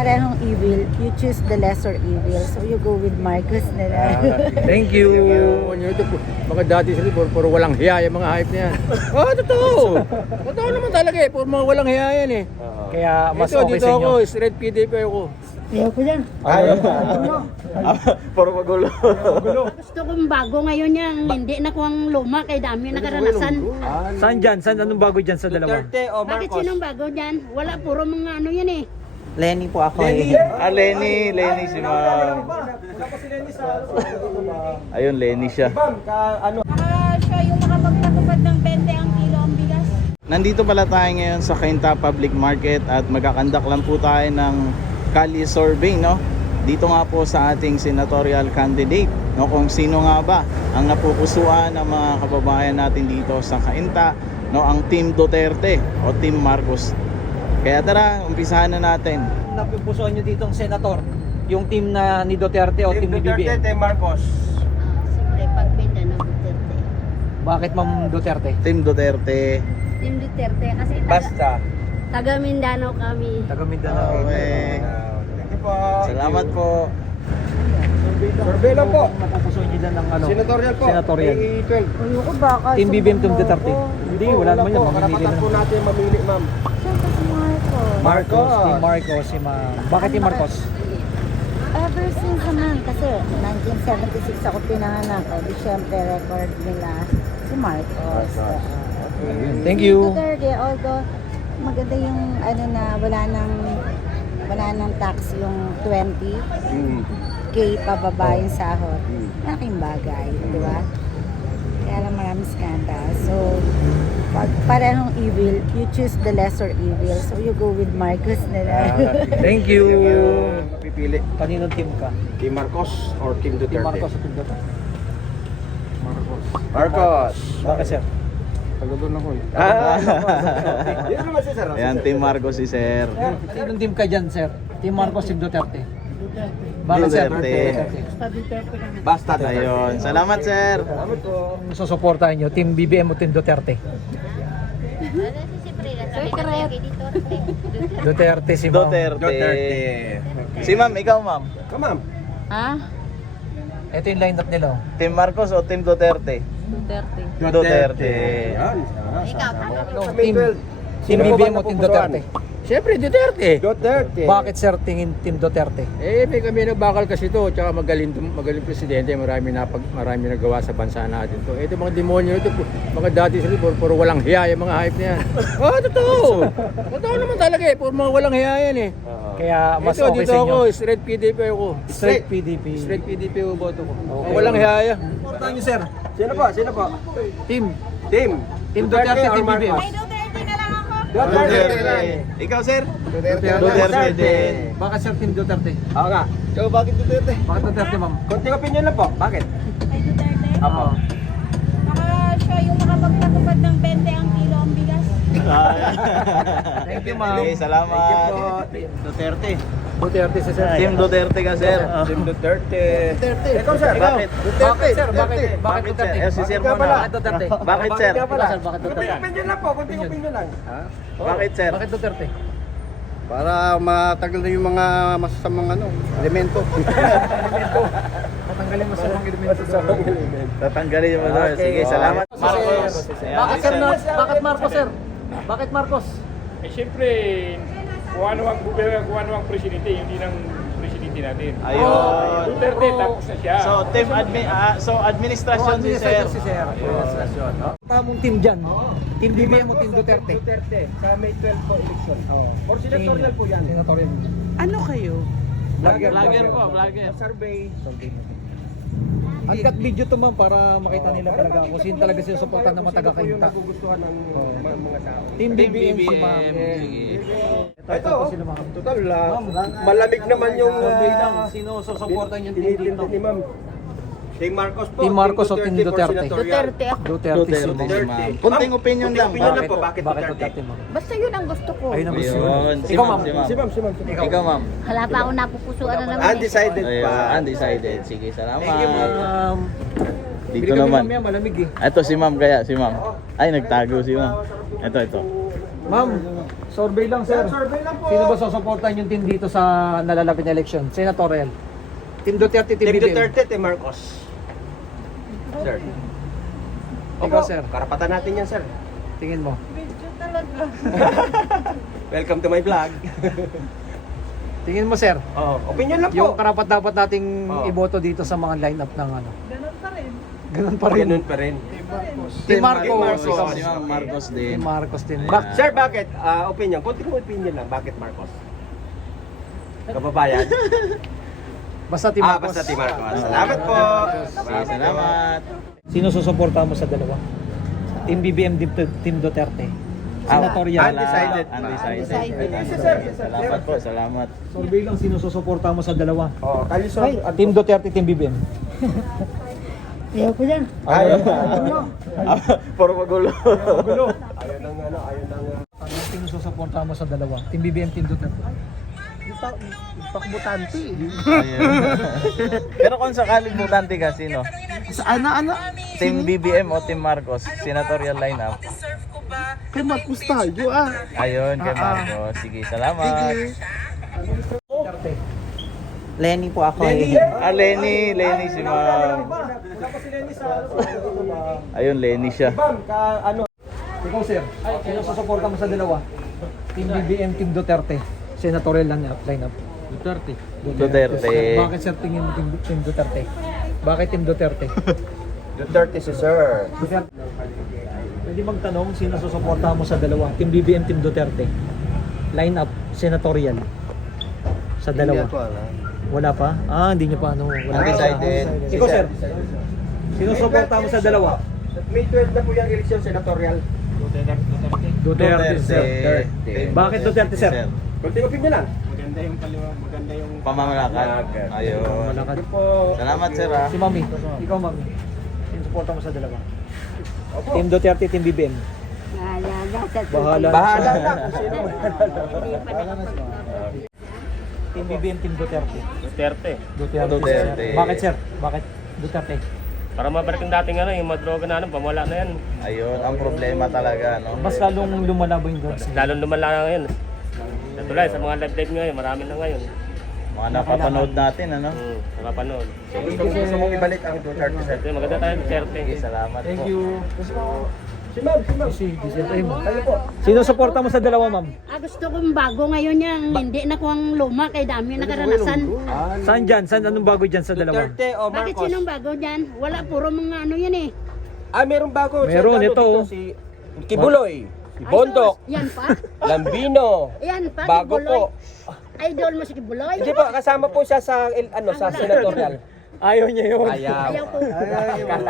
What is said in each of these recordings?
Parehong evil, you choose the lesser evil. So you go with Marcos na lang. Thank you. Ito, mga dati sila, puro walang hiya yung mga hype na yan. Oh, totoo. Totoo naman talaga eh, puro mga walang hiya yan eh. Kaya mas Ito, okay dito sa inyo. ako, straight PDP ako. Ayoko yan. Puro magulo. Gusto kong bago ngayon yan. Hindi na ko ang luma kay dami na karanasan. Saan dyan? Saan anong bago dyan sa dalawa? Bakit sinong bago dyan? Wala, puro mga ano yan eh. Lenny po ako eh. Lenny si ma'am. Ayun, Lenny siya. Siya yung makapagpatupad ng 20 ang kilo ang bigas. Nandito pala tayo ngayon sa Cainta Public Market at magkakandak lang po tayo ng Kali survey, no? Dito nga po sa ating senatorial candidate, no? Kung sino nga ba ang napupusuan ng mga kababayan natin dito sa Cainta, no? Ang Team Duterte o Team Marcos. Kaya tara, umpisahan na natin. Napupusuan nyo ditong senator? Yung team na ni Duterte o team ni BBM? Marcos. Siyempre, pagbenta ng Duterte. Bakit Ma'am Duterte? Team Duterte. Team Duterte kasi taga Mindanao kami. Taga Mindanao. Okay. Salamat po. Survey lang po. Napupusuan nyo dyan ng ano? Senatorial po. Senatorial. A12. Ayoko baka. Team BBM, Team Duterte. Hindi, wala naman yan. Mamimili Karapatan po na. natin mamili, ma'am. Siyempre si Marcos. Marcos, Team Marcos, si Ma'am. Bakit Team Marcos? Ever since naman, kasi 1976 ako pinanganak. O di syempre record nila si Marcos. Thank you. Duterte, although maganda yung ano na wala nang tax yung 20K pababa yung sahod. Laking bagay, di ba? Kaya lang maraming scandal. So, pag parehong evil, you choose the lesser evil. So you go with Marcos na lang. Thank you. Pipili. Kaninong team ka? Team Marcos or Team Duterte? Team Marcos o Team Duterte? Marcos. Bakit sir? Taga doon ako eh. Yan naman si Sir. Ayan, Team Marcos si Sir. Kaninong team ka dyan sir? Team Marcos, Team Duterte? Bakit sir? Duterte. Basta Ayun. Salamat, Sir. Susuportahan nyo, Team BBM o Team Duterte? Duterte si Ma'am. Duterte. Si Ma'am, ikaw Ma'am. Come on. Ha? Ito yung lineup nila. oh. Team Marcos o Team Duterte? Duterte. Duterte. Yan. Team, team BBM o Team Duterte? Siyempre, Duterte. Duterte. Bakit sir tingin Team Duterte? Eh, may kami nagbakal kasi to, tsaka magaling presidente, marami nagawa sa bansa natin to. Ito mga demonyo ito, mga dati sila, puro walang hiya yung mga hype na yan. Oh, totoo. Totoo naman talaga eh, puro mga walang hiya yan eh. Kaya mas Ito, okay dito sa ako, inyo. straight PDP ako. Straight PDP. Straight PDP ako boto ko. Okay. Walang hiya. Suportahan nyo sir. Sino po? Sino po? Team. Team. Team Duterte, Team BBM. Duterte. Ikaw, Sir? Duterte din. Bakit sir Team Duterte? Ako nga. Ikaw, bakit Duterte? Bakit Duterte ma'am? Konting opinion lang po. Bakit? Kay Duterte? Apo. Baka siya yung makapagpatupad ng 20 ang kilo ang bigas. Thank you ma'am. Okay, salamat. Duterte. Duterte si sir. Team Duterte ka, Sir. Team Duterte. Ikaw, sir. Bakit? Bakit sir? Bakit Bakit, Sir? Duterte? Eh, si Sir Bakit muna. Bakit Duterte? Bakit, Sir? Ikaw sir, bakit Konting Duterte? opinion lang po. Konting opinion lang. Bakit, Sir? Bakit Duterte? Para matagal na yung mga masasamang elemento. Patanggalin mo sa mga elemento sa Tatanggalin mo doon. Sige, salamat. Marcos. Ayan, Bakit sir? Sir. Bakit Marcos sir? Bakit Marcos? Eh siyempre, kung ano ang gobyerno, kung ano ang presidente, hindi ng presidente natin. Ayun. Duterte, tapos na siya. So, administrasyon si Sir. Si sir. Administrasyon. Tamong team dyan. Team BBM o Team Duterte? Duterte. Sa May 12 po election. Oo. Or senatorial po yan. Senatorial. Ano kayo? Vlogger po, vlogger. Survey. Uncut video to ma'am para makita nila talaga kung sino talaga sila suportan ng mga Sino po yung taga-Kainta. nagugustuhan ng mga tao? Team BBM si ma'am. Sige. Ito, sila ma'am. total, malamig naman yung Sino susuportan yung team tinitindi dito? ni ma'am. Team Marcos po. Team Marcos o Team for Duterte? senatorial. Duterte ako. Duterte si Duterte ma'am. si ma'am. Konting opinion lang. Opinion lang po, bakit Bakit Duterte? Duterte ma'am? Basta yun ang gusto ko. Ayun ang gusto ko. Ayun. Si Ikaw, ma'am, ma'am. si ma'am. Si ma'am, si ma'am. Ikaw, ma'am. Wala pa ako napupusuan na naman. Undecided Ayun, pa. undecided. Sige, salamat. Thank you ma'am. Dito naman. Mamaya malamig eh. Ito si ma'am kaya, si ma'am. Ay, nagtago si ma'am. Ito. Ma'am, Survey lang, sir. Survey lang po. Sino ba susuportahan yung team dito sa nalalapit na election? Senatorial. Team Duterte, Team BBM. Team Marcos. Sir. Ikaw, sir. Karapatan natin yan, sir. Tingin mo. Welcome to my vlog. Tingin mo, sir. Oh, opinion lang Yung po. karapat dapat nating Oo. iboto dito sa mga lineup ng ano. Ganun pa rin. Ganun pa rin. Ganun pa rin. Team Marcos. Marcos. Ikaw, Si Ma'am Marcos din. Team Marcos din. Ayan. Sir, bakit? Opinion. Kunting opinion lang. Bakit Marcos? Kababayan? Basta Team Marcos. Basta Team Marcos. Salamat po. Sige, salamat. Sino susuporta mo sa dalawa? Team BBM, Team Duterte. Senatorial. Undecided. Undecided. Salamat po, salamat. Survey lang, sino susuporta mo sa dalawa? Oh, Kalisor. Team Duterte, Team BBM. Ayaw ko yan. Puro magulo. Ayaw nang Sino susuporta mo sa dalawa? Team BBM, Team Duterte. Pakbutante. Ayun. Pero kung sakaling butante ka, sino? Ano? Team BBM o Team Marcos? Senatorial lineup. Kay Marcos tayo Ayun, kay Marcos. Sige, salamat. Lenny po ako. Lenny si Ma'am. Ayun, Lenny siya. Ikaw, sir. Sino susuporta mo sa dalawa? Team BBM, Team Duterte. Senatorial lineup. Duterte. Duterte. Bakit, sir, tingin mo Team Duterte? Bakit Team Duterte? Duterte si sir. Pwede magtanong, sino susuporta mo sa dalawa? Team BBM, Team Duterte. Lineup, senatorial. Sa dalawa. Wala pa? Hindi nyo pa. Wala Undecided. Ikaw, sir. Sino susuporta mo sa dalawa? May 12 na po yung eleksyon senatorial. Duterte, sir. Bakit Duterte, sir? Kunting opinion lang. Pamamalakad. Ayun. Malakad. Salamat, sir. Si Mami. Ikaw, Mami. Sino suporta mo sa dalawa? Team Duterte, Team BBM. Bahala. Bahala na kung sino. Team BBM, Team Duterte. Duterte. Duterte. Bakit, sir? Bakit Duterte? Para mabalik ang dating yung madroga na pamwala na yan. Ayun, ang problema talaga, no? Mas lalong lumalabo yung drugs. Lalong lumala na ngayon. Natuloy, sa mga live ngayon, marami na ngayon. Mga napapanood natin, ano? Nakapanood. Gusto mong ibalik ang Duterte sir. Ito, maganda tayo, Duterte. Sige, salamat Thank po. you. Si ma'am. Kayo po. Sino suporta mo sa dalawa, ma'am? Gusto kong bago ngayon yan. Hindi na ko ang luma kay dami na karanasan. Saan dyan? Saan anong bago dyan sa dalawa? Duterte o Bakit Marcos? sinong bago dyan? Wala, puro mga ano yan eh. Meron bago. Meron, Sir, ito. dito, si Kibuloy, si Bondok, Ay, yan pa. Lambino. Yan pa. Bago Kibuloy. po. Idol mo si Kibuloy. Hindi po, kasama po siya sa sa senatorial. Ayaw niya yun. Ayaw ko.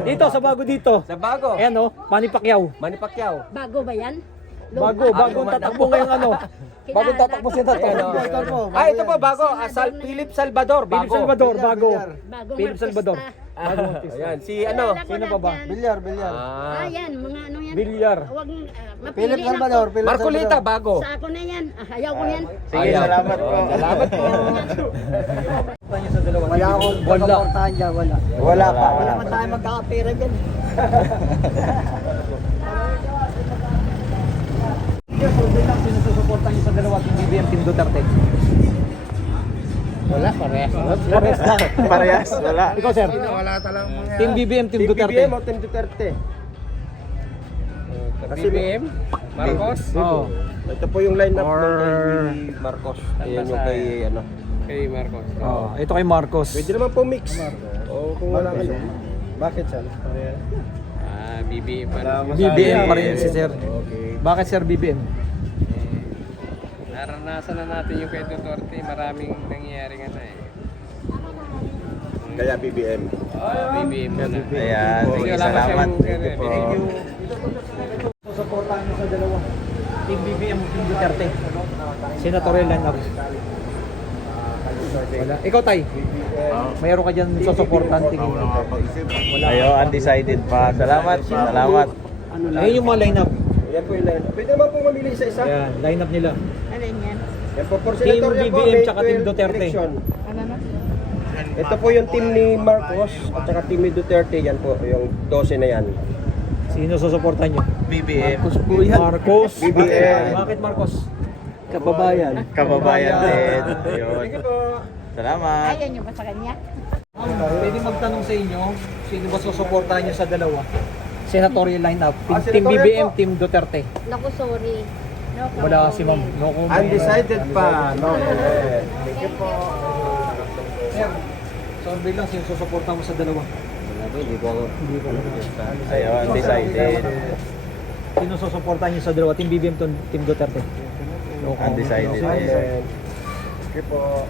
Dito, sa bago dito. Sa bago. Ayan o, Manny Pacquiao. Manny Pacquiao. Bago ba yan? Bagong tatakbo ngayong ano. Bagong tatakbo siya Ayan, tatakbo. oh. Ito po bago, Philip Salvador, Philip bago. Salvador, bago. Bago Philip Salvador. Ayan, si Ano? Sino pa ba? Bilyar. Yan, mga ano yan. Bilyar. Huwag mapili Philip na Salvador. ako. Marcolita, bago. Sa ako na yan. Ayaw ko yan. Sige, salamat po. Salamat po. Wala akong pagkaportahan dyan, wala. Wala pa. Wala man tayo magkakapira dyan. Sino susuporta niyo sa dalawa? Team BBM, Team Duterte. Wala, parehas. Parehas lang. Parehas, wala. Ikaw, sir. Wala talagang mga... Team BBM, Team Duterte. BBM o Team Duterte? BBM, Marcos. Oo. Ito po yung lineup ng kay Marcos. Ayan yung kay ano. Kay Marcos. Oh, ito kay Marcos. Pwede naman po mix. O kung wala ka Bakit sir? BBM pa rin. BBM pa rin si sir. Bakit sir BBM? Naranasan na natin yung kay Duterte. Maraming nangyayaring ano eh. Kaya BBM. BBM na. Ayan, sige, salamat. Susuportahan mo sa dalawa. Team BBM, Team Duterte. Senatorial lineup. Wala. Ikaw, Tay. Mayroon ka dyan susuportahan tingin. Ayun, undecided pa. Salamat. Salamat. Ayun yung mga lineup. Yan po yung lineup. Pwede naman po mamili isa-isa. Ayan, lineup nila. Alin yan? Yan po for Team senatorial po. BBM May tsaka Team 12 Duterte. election. Ano na? Ito po yung team ni Marcos at saka team ni Duterte. Yan po, yung 12 na yan. Sino susuportahan nyo? BBM. Marcos. BBM. Bakit Marcos? Kababayan. Kababayan din. Ayun. Salamat. Ayaw niyo ba sa kanya? Pwede magtanong sa inyo, sino ba susuportahan niyo sa dalawa? Senatorial lineup. Team senatorial BBM, po. Team Duterte. Naku, sorry. No Wala si ma'am. No comment. Undecided pa. No. Thank you po. Sir, survey lang, sino susuportahan mo sa dalawa? Hindi po ako. Ayun, decided. Sino susuportahan niyo sa dalawa? Team BBM, Team Duterte. No comment. Undecided. Thank you po.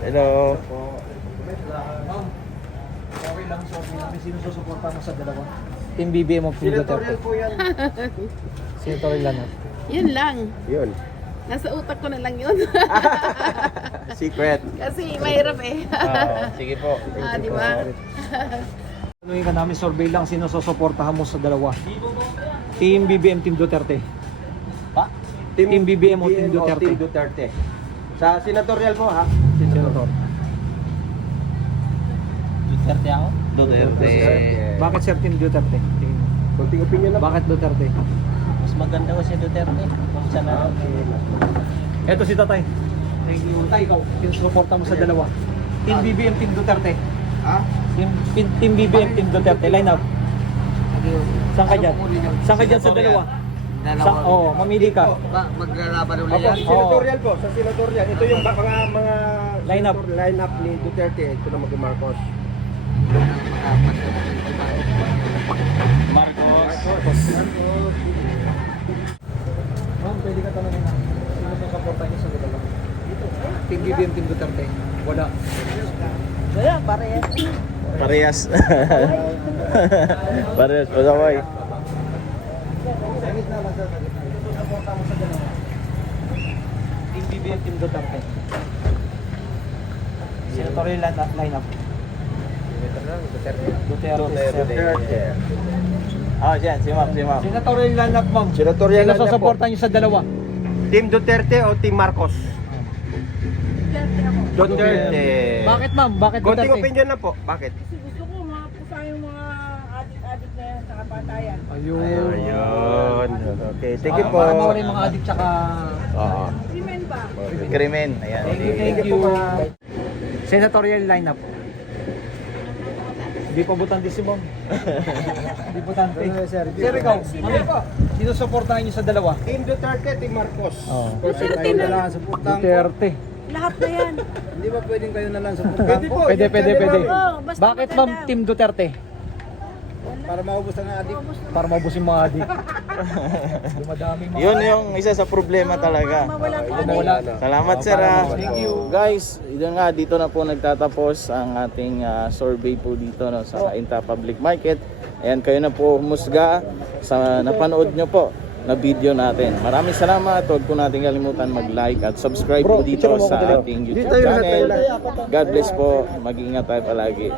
Hello. Ma'am, okay lang, survey namin. Sino susuportahan mo sa dalawa? Team BBM o Team Duterte? Senatorial po yan. Senatorial lineup. Yun lang. Yun. Nasa utak ko na lang yun. Secret. Kasi mahirap eh. Sige po. Di ba? Ano yung namin survey lang, sino susuportahan mo sa dalawa? Team BBM, Team Duterte. Pa? Team BBM o Team Duterte? Team Duterte. Sa senatorial po ha? Senator. Duterte ako? Duterte. Bakit sir Team Duterte? Konting opinion lang. Bakit Duterte? Mas maganda ko si Duterte. Sana. Eto si Tatay. Thank you. Tay, ikaw, yung suporta mo sa dalawa. Team BBM, Team Duterte. Ha? Team BBM, Team Duterte. Line up. Saan ka dyan? Saan ka dyan sa dalawa? Oo, mamili ka. Maglalaban ulit yan? Senatorial po. Sa senatorial. Ito yung mga Lineup. lineup ni Duterte. Ito na mag-Marcos. Ma'am, pwede ka tanongin na. Sino sa suporta niyo sa dalawa? Team BBM, Team Duterte. Wala. Wala, parehas. Parehas. Parehas. Pasaway. Sa gitna lang sa gitna. Sino suporta mo sa dalawa? Team BBM, Team Duterte. Senatorial lineup. Duterte. Ah, dyan. Si ma'am. Senatorial lineup, ma'am. Senatorial Sino lineup po. susuporta niyo sa dalawa? Team Duterte o Team Marcos? Duterte. Bakit ma'am? Bakit Konting Duterte? opinion lang po. Bakit? Gusto ko mapusa yung mga adik-adik na yan sa kapatayan. Ayun. Ayun. Okay, thank you po. Para mawala yung mga adik tsaka... Oo. Krimen ba? Krimen. Ayan. Thank you. Senatorial lineup. Hindi pa butante si Ma'am. Hindi butante. Sir, ikaw. Sino suportahan niyo sa dalawa? Team Duterte, Team Marcos. Duterte na lang. Duterte. Lahat na yan. Hindi ba pwedeng kayo na lang suportahan Pwede po? po. Pwede. Oo, basta Bakit ma'am maganda. Team Duterte? Para maubos ang adik. Para maubos yung mga adik. Dumadaming mga Yun yung isa sa problema talaga. mawala. Salamat sir ah. Thank you. Guys, yun nga, dito na po nagtatapos ang ating survey po dito no, sa Cainta Public Market. Ayan, kayo na po humusga sa napanood nyo po na video natin. Maraming salamat. Huwag po natin kalimutan mag-like at subscribe po dito sa ating YouTube channel. God bless po. Mag-ingat tayo palagi.